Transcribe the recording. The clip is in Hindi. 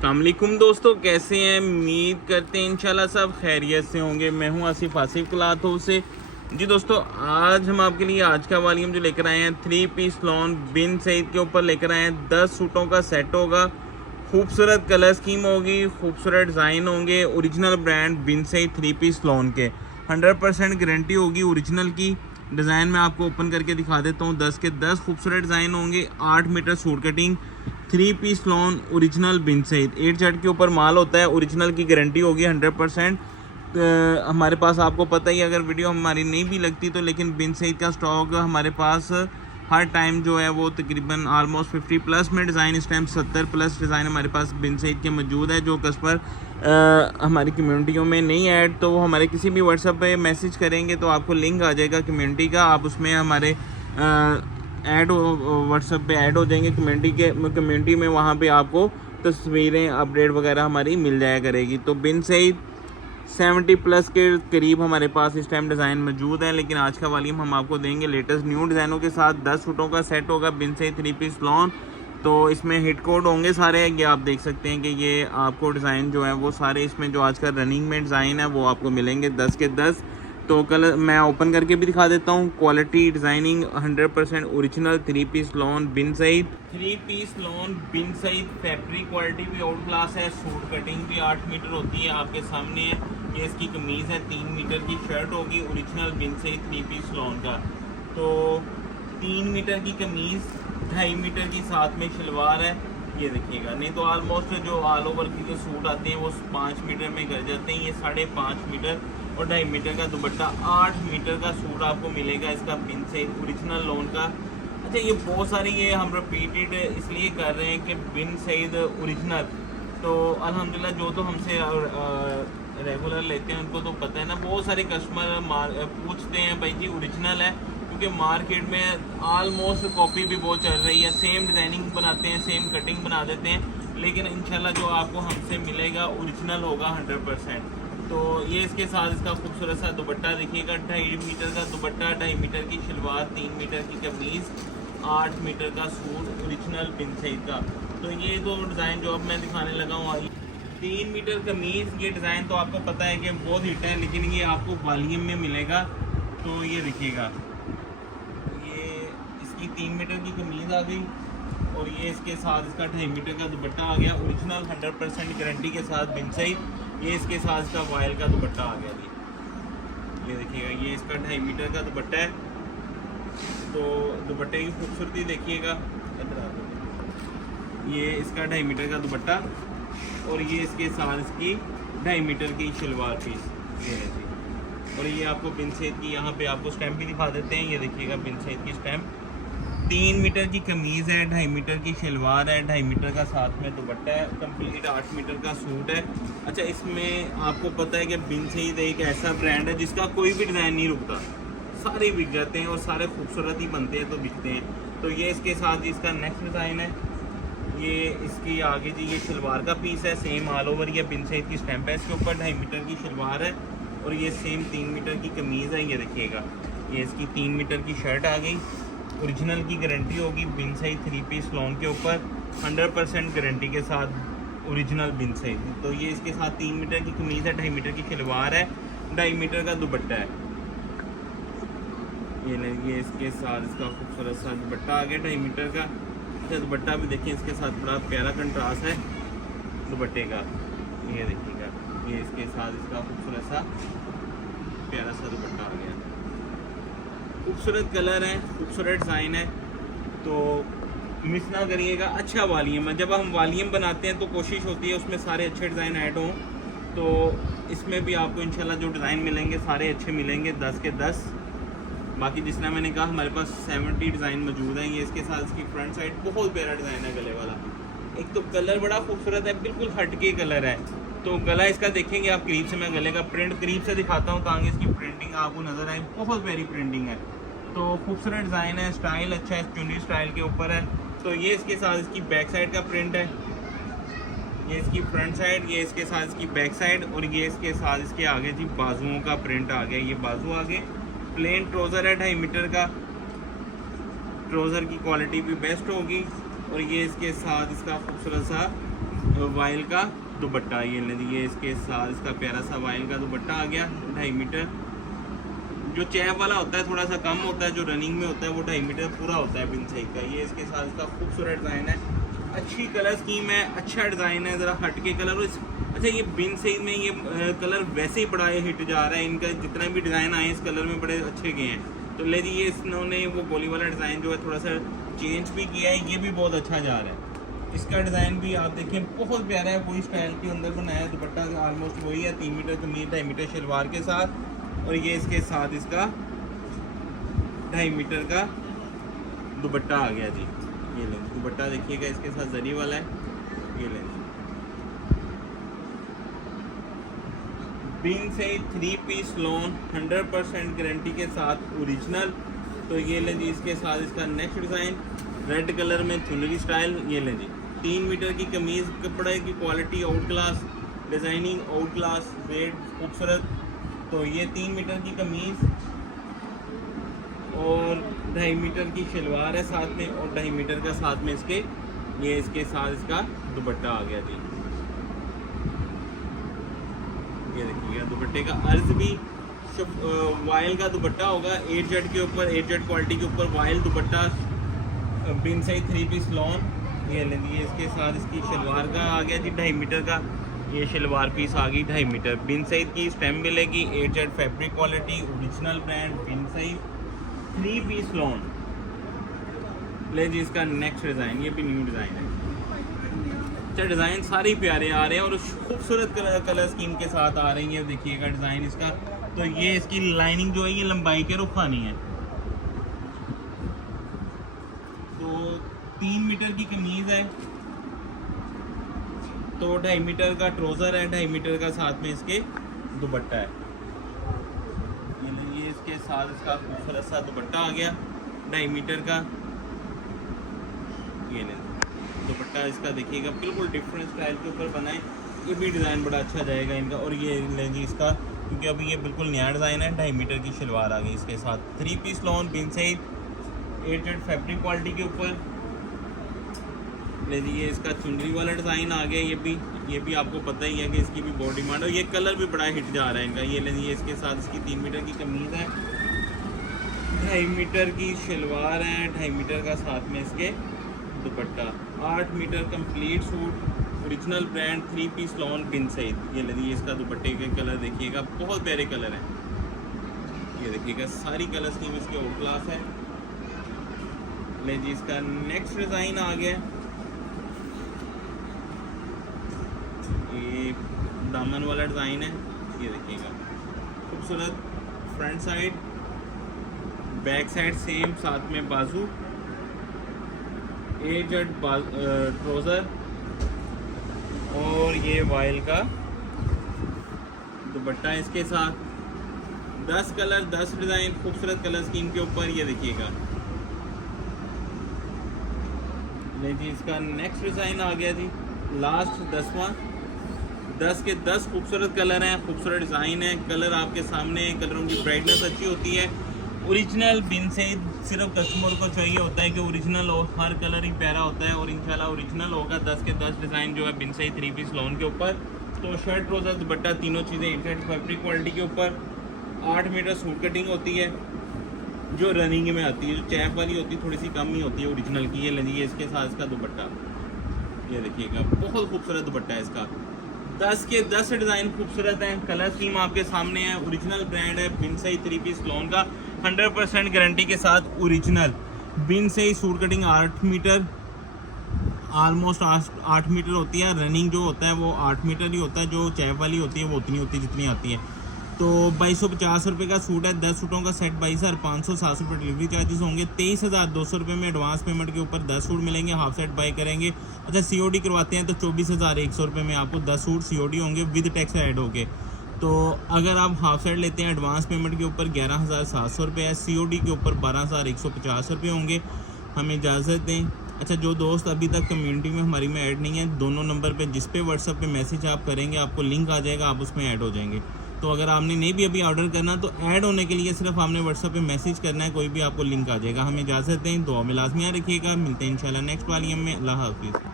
अस्सलाम वालेकुम दोस्तों, कैसे हैं? उम्मीद करते हैं इंशाल्लाह सब खैरियत से होंगे। मैं हूं आसिफ क्लॉथ हाउस से। जी दोस्तों, आज हम आपके लिए आज का वॉल्यूम जो लेकर आए हैं 3 पीस लॉन बिन सईद के ऊपर लेकर आए हैं। 10 सूटों का सेट होगा, खूबसूरत कलर स्कीम होगी, खूबसूरत डिज़ाइन होंगे। ओरिजिनल ब्रांड बिन सईद 3 पीस लॉन के 100% गारंटी होगी ओरिजिनल की। डिज़ाइन मैं आपको ओपन करके दिखा देता हूँ। 10 के 10 खूबसूरत डिज़ाइन होंगे। 8 metre suit cutting, 3 piece lawn original Bin Saeed. 8 Z के ऊपर माल होता है, ओरिजिनल की गारंटी होगी 100%। हमारे पास आपको पता ही, अगर वीडियो हमारी नहीं भी लगती तो, लेकिन बिन सईद का स्टॉक हमारे पास हर टाइम जो है वो तकरीबन ऑलमोस्ट 50 प्लस में डिज़ाइन, इस टाइम 70 प्लस डिज़ाइन हमारे पास बिन सईद के मौजूद है। जो कस्टमर हमारी कम्युनिटियों में नहीं ऐड, तो वो हमारे किसी भी व्हाट्सएप पे मैसेज करेंगे तो आपको लिंक आ जाएगा कम्युनिटी का। आप उसमें हमारे ऐड व्हाट्सएप पे ऐड हो जाएंगे कम्युनिटी में। वहाँ पे आपको तस्वीरें अपडेट वगैरह हमारी मिल जाया करेगी। तो बिन सईद 70 प्लस के करीब हमारे पास इस टाइम डिज़ाइन मौजूद है, लेकिन आज का वॉल्यूम हम आपको देंगे लेटेस्ट न्यू डिज़ाइनों के साथ। 10 सूटों का सेट होगा बिन सईद 3 पीस लॉन। तो इसमें हिट कोड होंगे सारे, ये आप देख सकते हैं कि ये आपको डिज़ाइन जो है वो सारे इसमें जो आजकल रनिंग में डिज़ाइन है वो आपको मिलेंगे 10 के 10। तो कलर मैं ओपन करके भी दिखा देता हूँ। Quality designing 100% original 3 piece lawn Bin Saeed. 3 piece lawn Bin Saeed, fabric quality भी आउट क्लास है। सूट कटिंग भी 8 मीटर होती है, आपके सामने है। ये इसकी कमीज़ है, 3 मीटर की शर्ट होगी original Bin Saeed 3 piece lawn का। तो 3 मीटर की कमीज़, 2.5 मीटर की साथ में शलवार है, ये देखिएगा। नहीं तो ऑलमोस्ट जो ऑल ओवर की जो सूट आते हैं वो 5 मीटर में कर जाते हैं। ये 5.5 मीटर और 2.5 मीटर का दुपट्टा, 8 मीटर का सूट आपको मिलेगा इसका बिन सईद ओरिजिनल लॉन का। अच्छा, ये बहुत सारे ये हम रिपीटेड इसलिए कर रहे हैं कि बिन सईद ओरिजिनल, तो अल्हम्दुलिल्लाह जो तो हमसे रेगुलर लेते हैं उनको तो पता है ना। बहुत सारे कस्टमर पूछते हैं भाई जी ओरिजिनल है, क्योंकि मार्केट में ऑलमोस्ट कॉपी भी बहुत चल रही है। सेम डिज़ाइनिंग बनाते हैं, सेम कटिंग बना देते हैं, लेकिन इंशाल्लाह जो आपको हमसे मिलेगा ओरिजिनल होगा 100%। तो ये इसके साथ इसका खूबसूरत सा दुपट्टा देखिएगा। 2.5 मीटर का दुपट्टा, 2.5 मीटर की शलवार, 3 मीटर की कमीज़, 8 मीटर का सूट ओरिजिनल बिन सईद का। तो ये तो डिज़ाइन जो अब मैं दिखाने लगा हूँ, 3 मीटर कमीज़, ये डिज़ाइन तो आपको पता है कि बहुत हिट है, लेकिन ये आपको वॉल्यूम में मिलेगा। तो ये देखिएगा, ये इसकी 3 मीटर की कमीज़ आ गई और ये इसके साथ इसका 2.5 मीटर का दुपट्टा आ गया ओरिजिनल 100% गारंटी के साथ बिन सईद। ये इसके साथ इसका वायल का दुपट्टा आ गया जी, ये देखिएगा। ये इसका 2.5 मीटर का दुपट्टा है। तो दुपट्टे की खूबसूरती देखिएगा, ये इसका 2.5 मीटर का दुपट्टा और ये इसके साथ इसकी 2.5 मीटर की शलवार पीस, ये है जी। और ये आपको बिन सईद की यहाँ पे आपको स्टैम्प भी दिखा देते हैं, ये देखिएगा बिन सईद की स्टैम्प। 3 मीटर की कमीज़ है, 2.5 मीटर की शलवार है, 2.5 मीटर का साथ में दुपट्टा है, कंप्लीट 8 मीटर का सूट है। अच्छा, इसमें आपको पता है कि बिन सईद एक ऐसा ब्रांड है जिसका कोई भी डिज़ाइन नहीं रुकता, सारे बिक जाते हैं और सारे खूबसूरत ही बनते हैं तो बिकते हैं। तो ये इसके साथ इसका नेक्स्ट डिज़ाइन है। ये इसकी आगे जी ये शलवार का पीस है, सेम ऑल ओवर ये बिन सईद की स्टैम्प है इसके ऊपर। 2.5 मीटर की शलवार है और ये सेम 3 मीटर की कमीज़ है, ये देखिएगा। ये इसकी 3 मीटर की शर्ट आ गई, ओरिजिनल की गारंटी होगी बिन सईद 3 पीस लॉन के ऊपर, 100% गारंटी के साथ ओरिजिनल बिन सईद। तो ये इसके साथ 3 मीटर की कमीज़ है, 2.5 मीटर की शलवार है, 2.5 मीटर का दुपट्टा है। ये इसके साथ इसका खूबसूरत सा दुपट्टा आ गया 2.5 मीटर का। अच्छा, दुपट्टा भी देखिए इसके साथ बड़ा प्यारा कंट्रास्ट है दुपट्टे का, ये देखिएगा। ये इसके साथ इसका खूबसूरत सा प्यारा सा दुपट्टा आ गया। खूबसूरत कलर है, खूबसूरत डिज़ाइन है, तो मिस ना करिएगा। अच्छा वॉल्यूम है, जब हम वॉल्यूम बनाते हैं तो कोशिश होती है उसमें सारे अच्छे डिज़ाइन ऐड हों। तो इसमें भी आपको इंशाल्लाह जो डिज़ाइन मिलेंगे सारे अच्छे मिलेंगे 10 के 10। बाकी जिस तरह मैंने कहा हमारे पास 70 डिज़ाइन मौजूद हैं। ये इसके साथ इसकी फ्रंट साइड बहुत प्यारा डिज़ाइन है गले वाला। एक तो कलर बड़ा खूबसूरत है, बिल्कुल हटके कलर है। तो गला इसका देखेंगे आप करीब से, मैं गले का प्रिंट करीब से दिखाता हूँ ताकि इसकी प्रिंटिंग आपको नज़र आए। बहुत प्यारी प्रिंटिंग है, तो खूबसूरत डिज़ाइन है, स्टाइल अच्छा है, चुनरी स्टाइल के ऊपर है। तो ये इसके साथ इसकी बैक साइड का प्रिंट है, ये इसकी फ्रंट साइड, ये इसके साथ इसकी बैक साइड और ये इसके साथ इसके आगे जी बाजुओं का प्रिंट आ गया। ये बाजू आगे प्लेन ट्राउज़र है 2.5 मीटर का, ट्राउज़र की क्वालिटी भी बेस्ट होगी। और ये इसके साथ इसका खूबसूरत सा वाइल का दुपट्टा, ये लें जी, ये इसके साथ इसका प्यारा सा वाइल का दुपट्टा आ गया 2.5 मीटर। जो चैप वाला होता है थोड़ा सा कम होता है, जो रनिंग में होता है वो 2.5 मीटर पूरा होता है बिन सही का। ये इसके साथ इसका खूबसूरत डिज़ाइन है, अच्छी कलर स्कीम है, अच्छा डिज़ाइन है, ज़रा हट के कलर। अच्छा ये बिन सही में ये कलर वैसे ही बड़ा हिट जा रहा है, इनका जितना भी डिज़ाइन आए इस कलर में बड़े अच्छे गए हैं। तो ले जी, ये इन्होंने वो गोली वाला डिज़ाइन जो है थोड़ा सा चेंज भी किया है, ये भी बहुत अच्छा जा रहा है। इसका डिज़ाइन भी आप देखें बहुत प्यारा है, वही स्टाइल के अंदर बनाया है। दुपट्टा ऑलमोस्ट वही है, 3 मीटर कमीज 2.5 मीटर शलवार के साथ, और ये इसके साथ इसका 2.5 मीटर का दुपट्टा आ गया जी। ये लें दुपट्टा देखिएगा, इसके साथ जरी वाला है। ये लें बिन से 3 पीस लोन 100% गारंटी के साथ ओरिजिनल। तो ये लें जी, इसके साथ इसका नेक्स्ट डिज़ाइन रेड कलर में चुनरी स्टाइल। ये लें जी, 3 मीटर की कमीज़, कपड़े की quality outclass, designing outclass, वेट खूबसूरत। तो ये 3 मीटर की कमीज़ और 2.5 मीटर की शलवार है साथ में, और 2.5 मीटर का साथ में इसके ये इसके साथ इसका दुपट्टा आ गया जी। ये देखिएगा दुपट्टे का अर्ज भी वाइल का दुपट्टा होगा, 8Z के ऊपर, 8Z क्वालिटी के ऊपर वाइल दुपट्टा बिन साइज 3 पीस लॉन। ये ले लिए, इसके साथ इसकी शलवार का आ गया जी 2.5 मीटर का, ये शलवार पीस आ गई 2.5 मीटर। बिन साइज की स्टेम मिलेगी, 8Z fabric quality, original brand, Bin size 3 piece lawn. ले जी, इसका नेक्स्ट डिज़ाइन, ये भी न्यू डिज़ाइन है। अच्छा डिज़ाइन सारे प्यारे आ रहे हैं और खूबसूरत कलर स्कीम के साथ आ रही है। देखिएगा डिज़ाइन इसका, तो ये इसकी लाइनिंग जो है ये लंबाई के रुख आनी है। तो 3 मीटर की कमीज़ है, तो 2.5 मीटर का ट्राउज़र है, 2.5 मीटर का साथ में इसके दुपट्टा है। ये इसके साथ इसका खूबसूरत सा दुपट्टा आ गया 2.5 मीटर का। ये नहीं दुपट्टा इसका देखिएगा बिल्कुल डिफरेंट स्टाइल के ऊपर बना है, ये भी डिज़ाइन बड़ा अच्छा जाएगा इनका। और ये लें जी इसका, क्योंकि अभी ये बिल्कुल नया डिज़ाइन है, 2.5 मीटर की शलवार आ गई इसके साथ, 3 piece lawn Bin size 8Z fabric quality के ऊपर। ले जी, ये इसका चुनरी वाला डिज़ाइन आ गया, ये भी आपको पता ही है कि इसकी भी बहुत डिमांड है, ये कलर भी बड़ा हिट जा रहा है इनका। ये ले जी, इसके साथ इसकी 3 मीटर की कमीज़ है, 2.5 मीटर की शलवार है, 2.5 मीटर का साथ में इसके दुपट्टा, 8 metre complete suit, original brand, 3 piece lawn Bin size. ये ले जी, इसका दुपट्टे के कलर देखिएगा बहुत प्यारे कलर हैं। ये देखिएगा सारी कलर स्कीम इसकी आउट क्लास है। ले जी, इसका नेक्स्ट डिज़ाइन आ गया, ये दामन वाला डिज़ाइन है। ये देखिएगा खूबसूरत front side, back side same, साथ में बाजू, 8Z ट्राउज़र, और ये वाइल का दुपट्टा इसके साथ। 10 कलर 10 डिज़ाइन खूबसूरत कलर स्कीम के ऊपर। ये देखिएगा नहीं जी, इसका नेक्स्ट डिज़ाइन आ गया जी, लास्ट 10वां। 10 के 10 खूबसूरत कलर हैं, खूबसूरत डिज़ाइन है, कलर आपके सामने, कलरों की ब्राइटनेस अच्छी होती है। ओरिजिनल बिन से सिर्फ कस्टमर को चाहिए होता है कि ओरिजिनल हो, हर कलर ही प्यारा होता है, और इंशाल्लाह ओरिजिनल होगा। 10 के 10 डिज़ाइन जो है बिन से 3 पीस लॉन के ऊपर। तो शर्ट ट्राउज़र दुपट्टा तीनों चीज़ें 8Z फैब्रिक क्वालिटी के ऊपर। 8 मीटर सूट कटिंग होती है, जो रनिंग में आती है, जो चैप वाली होती है थोड़ी सी कम ही होती है ओरिजिनल की। ये लीजिए, इसके साथ इसका दुपट्टा, ये देखिएगा बहुत खूबसूरत दुपट्टा है इसका। 10 के 10 डिज़ाइन खूबसूरत हैं, कलर स्कीम आपके सामने है, ओरिजिनल ब्रांड है बिन से 3 पीस लॉन का, 100% गारंटी के साथ ओरिजिनल बिन से ही suit cutting 8 metre, almost 8 metre होती है। रनिंग जो होता है वो 8 मीटर ही होता है, जो चैप वाली होती है वो उतनी होती है जितनी आती है। तो 2250 रुपये का सूट है, 10 सूटों का सेट 22,500, 700 रुपये डिलीवरी चार्जेस होंगे। 23,200 रुपये में एडवांस पेमेंट के ऊपर 10 सूट मिलेंगे, हाफ सेट बाई करेंगे। अच्छा COD करवाते हैं तो 24,100 रुपये में आपको 10 सूट COD होंगे विद टैक्स ऐड होके। तो अगर आप हाफ सेट लेते हैं एडवांस पेमेंट के ऊपर 11,700 रुपये है, COD के ऊपर 12,150 रुपये होंगे। हमें इजाज़त दें। अच्छा, जो दोस्त अभी तक कम्युनिटी में हमारी में ऐड नहीं है, दोनों नंबर पे जिस पे व्हाट्सएप पे मैसेज आप करेंगे आपको लिंक आ जाएगा, आप उसमें ऐड हो जाएंगे। तो अगर आपने नहीं भी अभी ऑर्डर करना तो ऐड होने के लिए सिर्फ आपने व्हाट्सएप पे मैसेज करना है, कोई भी आपको लिंक आ जाएगा। हमें इजाज़त दें, दुआ में लाजमी रखिएगा। मिलते हैं इंशाल्लाह नेक्स्ट वॉल्यूम में। अल्लाह हाफिज़।